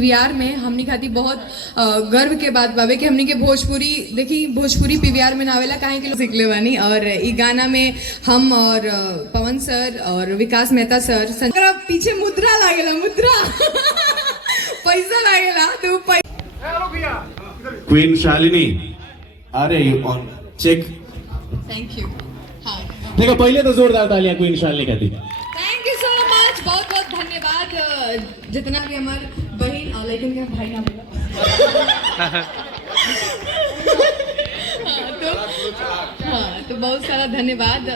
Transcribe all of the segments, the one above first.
PVR में हमनी खाती बहुत गर्व के बात बावे कि हमनी के भोजपुरी देखी भोजपुरी पीवीआर में नावेला काहे के लोग सीखले बानी। और ई गाना में हम और पवन सर और विकास मेहता सर पीछे मुद्रा लागेला मुद्रा पैसा लागेला तो क्वीन शालिनी अरे ऑन चेक थैंक यू। हाँ देखो पहले तो जोरदार तालियां क्वीन शालिनी का दी। थैंक यू सो मच, बहुत बहुत धन्यवाद जितना भी हमारे बहन और लेकिन क्या भाई ना हाँ तो बहुत सारा धन्यवाद।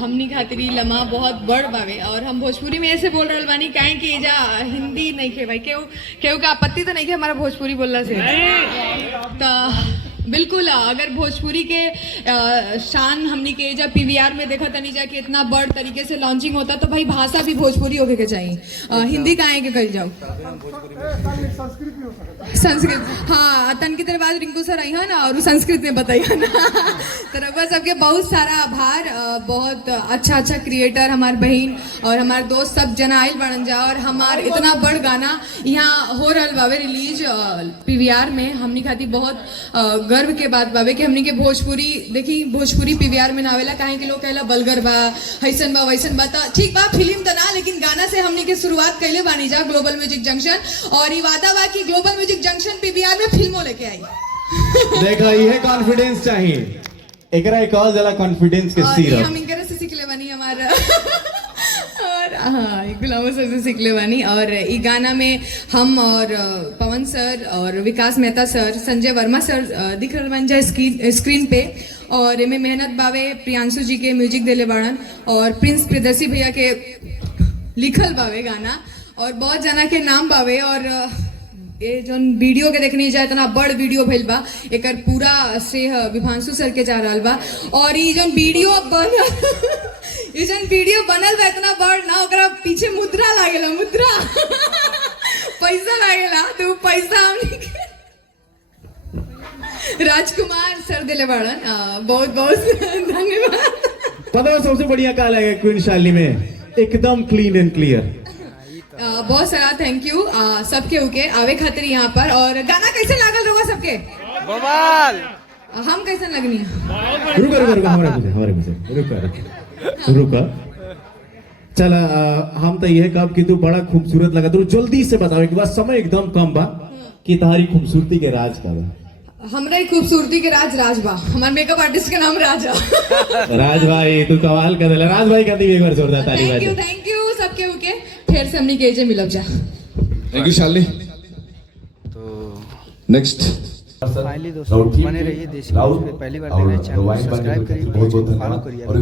हमनी खातिरी लम्हा बहुत बड़ बावे और हम भोजपुरी में ऐसे बोल रहे बानी काहे कि एजा हिंदी नहीं खे भाई केहू का आपत्ति तो नहीं के हमारा भोजपुरी बोलना से तो बिल्कुल अगर भोजपुरी के शान हमनी के जब पीवीआर में देखा तनी जा कि इतना बड़ तरीके से लॉन्चिंग होता तो भाई भाषा भी भोजपुरी होके के चाहिए। हिंदी काहे के कर जाओ संस्कृत हाँ तन की तरह बाद रिंकू सर आई है ना और संस्कृत में बताइए ना तो रब्बा सबके बहुत सारा आभार। बहुत अच्छा अच्छा क्रिएटर हमारे बहन और हमारे दोस्त सब जना आयल बनन जा और हमार इतना बड़ गाना यहाँ हो रहा बावे रिलीज पीवीआर में हमनी खाती बहुत गर्व के बात बावे कि हमनी के भोजपुरी देखी भोजपुरी पीवीआर में नावेला काहे के लोग कहला बलगर बा हैसन बा वैसन बा ठीक बा फिल्म तो ना लेकिन गाना से हमनी के शुरुआत कैले बानी जा ग्लोबल म्यूजिक जंक्शन और ये वादा बा कि ग्लोबल म्यूजिक जंक्शन पीवीआर में फिल्मों लेके आई। देखा ये कॉन्फिडेंस चाहिए एकरा एक और जरा कॉन्फिडेंस के सिर हम इनकरे से सीखले बानी हमारा और हाँ गुलाम सर से सीखले बानी और ई गाना में हम और पवन सर और विकास मेहता सर संजय वर्मा सर दिख रहे बन जाए स्क्रीन पे और इनमें मेहनत बावे प्रियांशु जी के म्यूजिक देले बाड़न और प्रिंस प्रियदर्शी भैया के लिखल बावे गाना और बहुत जना के नाम बावे और ये जो वीडियो के देखने जाए इतना बड़ वीडियो भेल बा एकर पूरा श्रेय विभांशु सर के जा रहा बा और ये जो वीडियो बनल बा इतना बड़ ना ओकरा पीछे मुद्रा लागेला मुद्रा पैसा लागेला तो पैसा हमनी राजकुमार सर दिले बाड़न बहुत बहुत धन्यवाद। पता सबसे बढ़िया का लगे क्वीन शालिनी में एकदम क्लीन एंड क्लियर। बहुत सारा थैंक यू सबके उके आवे खातिर यहाँ पर और गाना कैसे लागल रहोगा सबके बवाल हम कैसे लगनी रुको हमारे पीछे रुको चल हम तो यह कब कि तू बड़ा खूबसूरत लगा तू जल्दी से बताओ एक बार समय एकदम कम बा कि तुम्हारी खूबसूरती के राज का बा। हमरा खूबसूरती के राज बा हमारे मेकअप आर्टिस्ट के नाम राजा राज भाई तू कमाल कर दिला राज भाई का दी एक बार जोरदार ताली बजा। थैंक यू सबके उके फिर से हमनी के जे मिलब जा। Thank you Shalini. तो नेक्स्ट फाइनली दोस्तों बने रहिए देसी न्यूज़ पे पहली बार देख रहे हैं चैनल को सब्सक्राइब करिए फॉलो करिए और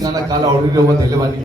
गाना काला ऑडियो